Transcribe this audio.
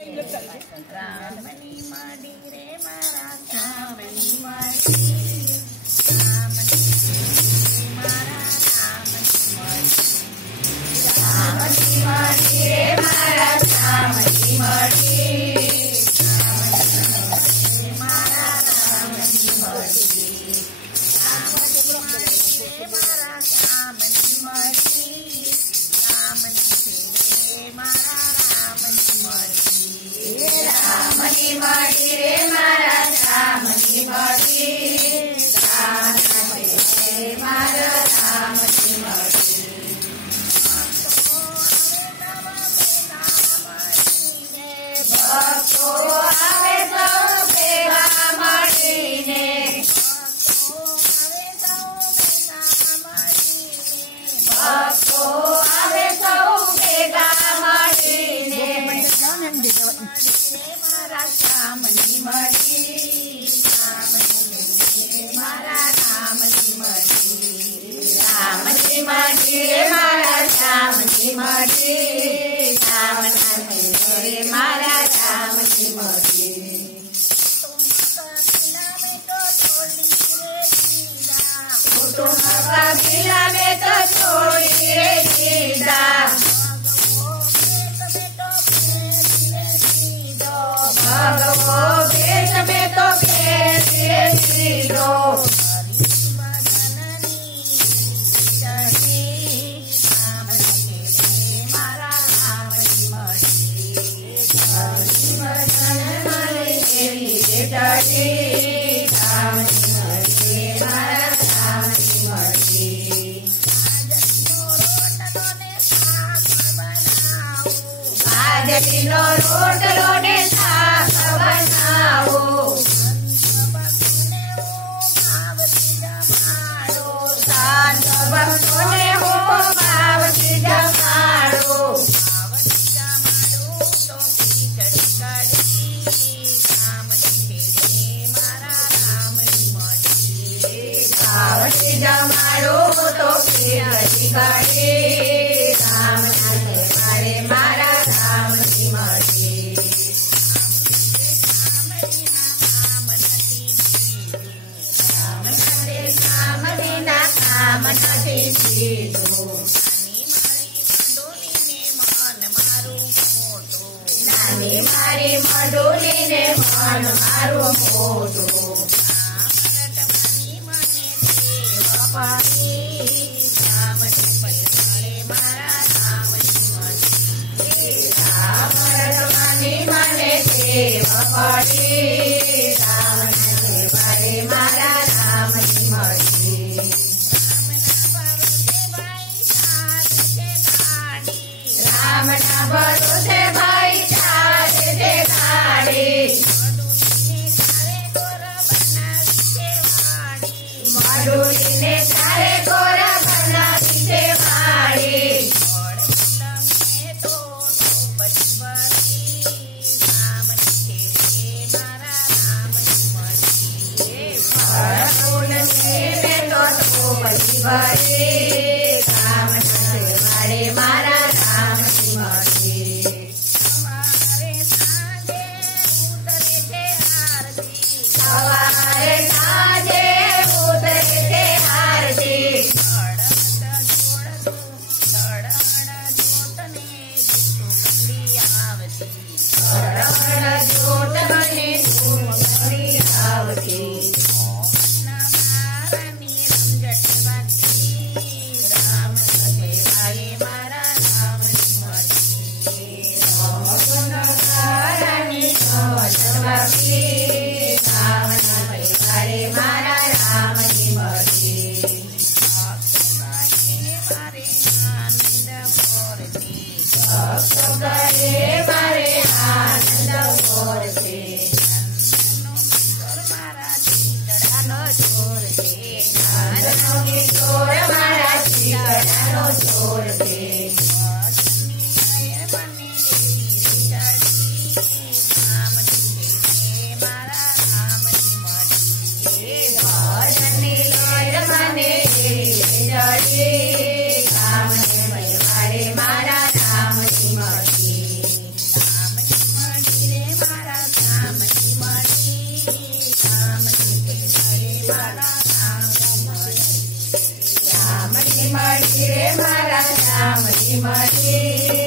રામની માડી રે મારા રામની માડી રામની મારા રામની માડી રે મારા રામની માડી મારા રામની માડી મારા રામની માડી રામની મારા રામની માડી રે મારા રામની માડી રામની મારા રામની માડી ભક્તો આવે સૌ ભેગા મળીને ભક્તો આવે સૌ ભેગા મળીને મારા રામની માડી મારા રામની માડી રામની માડી રે મારા રામની માડી રામની મારા રામની માડી કુટુંબ કબીલા મેં તો છોડી રે દીધા ભગવો ભેટ મેં તો ભેટ રે દીધો મારા રામની માડી બાજરીનો રોટલો ને શાક બનાવો શાંત ભક્તોને હો ભાવથી જમાડો ભાવથી જમાડો તો ખીચડી કઢી રામના મારે મારા રામની માડી રામના કામ નથી દીધું નાની મારી મડોલીને મન મારું મોટું મારા રામની માડી રામના ભરોસે ભાઈ ચાલે છે ગાડી મડુલીને ચારે ગોરા બનાવી છે વાડી મારા રામની માડી સવારે સાંજે ઉતરે છે આરતી જોત મને આવતી મારા રામની માડી મારે આનંદ પોરતે મારા ચીકડાનો ચોર છે રામની મળી રે મારા રામની મળી